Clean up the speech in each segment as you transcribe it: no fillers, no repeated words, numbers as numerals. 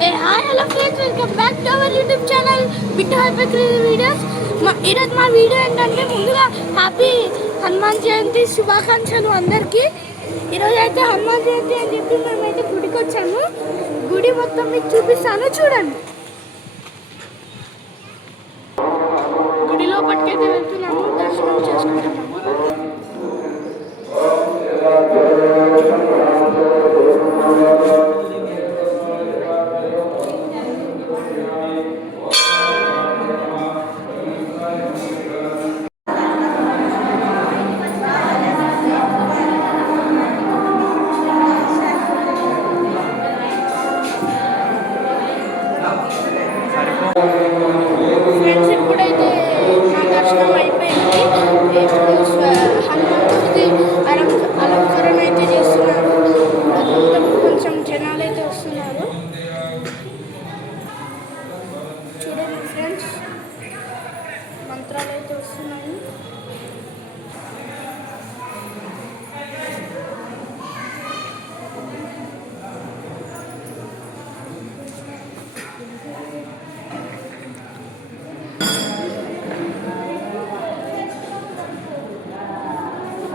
Hi hello friends, welcome back to our YouTube channel Bittu hyper crazy videos. ఈరోజు మా video ఏంటంటే, ముందుగా happy Hanuman Jayanti శుభాకాంక్షలు అందరికీ. ఈరోజు అయితే హనుమాన్ జయంతి అని చెప్పి మేమైతే గుడికి వచ్చాము. గుడి మొత్తం మీకు చూపిస్తాను, చూడండి. గుడి లోపలికైతే వెళ్తున్నాము, దర్శనం చేసుకుంటున్నాము. ఫ్రెండ్స్, ఇప్పుడైతే నా దర్శనం అయిపోయింది. ఇప్పుడు హనుమంతుడికి అలంకరణ అయితే చేస్తున్నారు. కొంచెం జనాలు అయితే వస్తున్నారు, చూడండి ఫ్రెండ్స్. మంత్రాలు అయితే వస్తున్నాయి.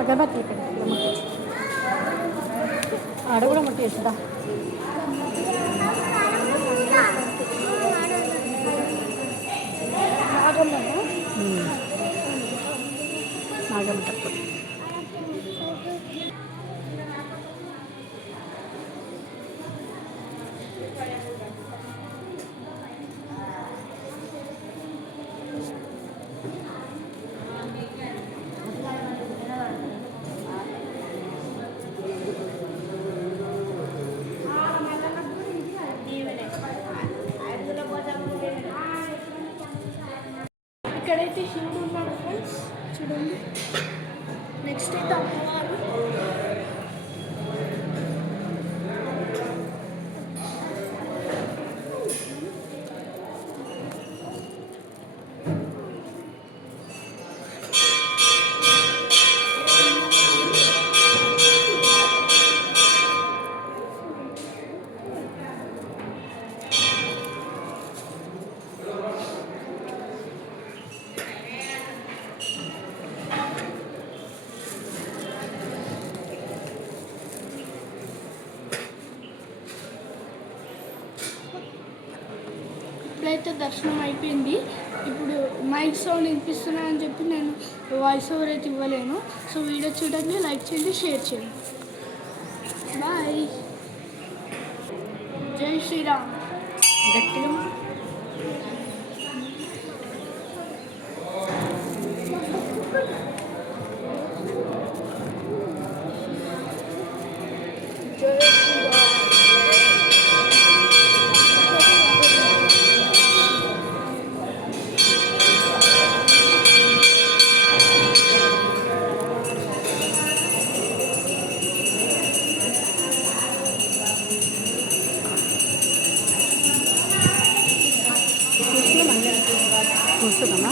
అగరబత్తి ఆడ కూడా ముట్టేస్తుందా? నాగమ్మ ఇక్కడైతే శివుడు ఉన్నాడు ఫ్రెండ్స్, చూడండి. నెక్స్ట్ అయితే అమ్మవారు. ఇప్పుడైతే దర్శనం అయిపోయింది. ఇప్పుడు మైక్ సౌండ్ వినిపిస్తున్నాయని చెప్పి నేను వాయిస్ ఓవర్ అయితే ఇవ్వలేను. సో వీడియో చూడండి, లైక్ చేయండి, షేర్ చేయండి. బాయ్. జై శ్రీరామ్. గట్టిగా కూర్చున్నామా?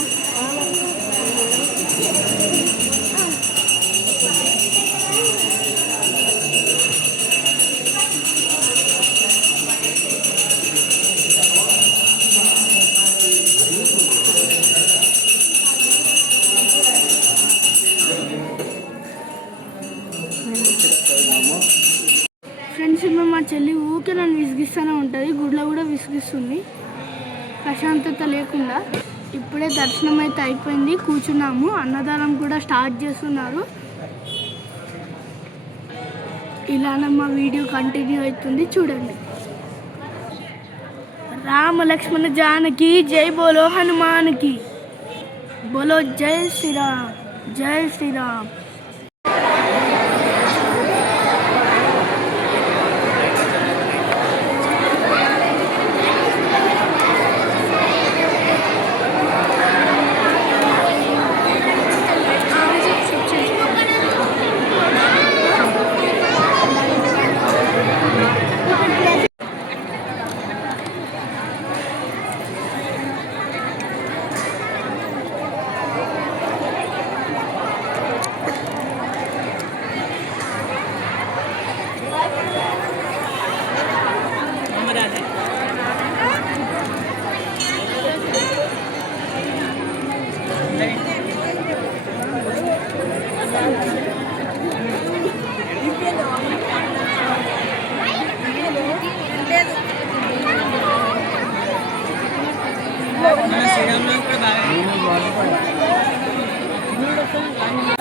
ఫ్రెండ్స్, ఇప్పుడు మా చెల్లి ఊకే నన్ను విసిగిస్తూనే ఉంటుంది. గుడిలో కూడా విసిగిస్తుంది, ప్రశాంతత లేకుండా. ఇప్పుడే దర్శనం అయితే అయిపోయింది, కూర్చున్నాము. అన్నదానం కూడా స్టార్ట్ చేస్తున్నారు. ఇలానే మా వీడియో కంటిన్యూ అవుతుంది, చూడండి. రామ లక్ష్మణ జానకి జై బోలో హనుమాన్కి బోలో. జై శ్రీరామ్, జై శ్రీరామ్.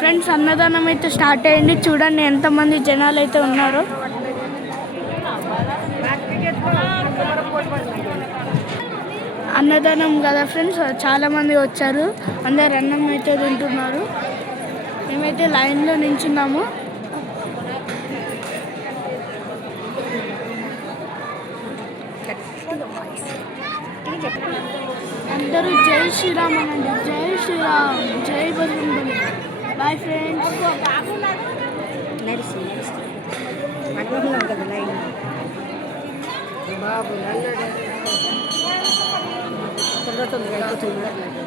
ఫ్రెండ్స్ అన్నదానం అయితే స్టార్ట్ అయ్యింది. చూడండి ఎంతమంది జనాలు అయితే ఉన్నారు. అన్నదానం కదా ఫ్రెండ్స్, చాలా మంది వచ్చారు. అందరు అన్నం అయితే తింటున్నారు. మేమైతే లైన్లో నించున్నాము. అందరూ జై శ్రీరామ్ అనండి. జై శ్రీరామ్, జై బజరంగబలి. Bye friends. అనుభవం కదా లైన్ బాబు తొందర తొందరగా అయిపోతుంది.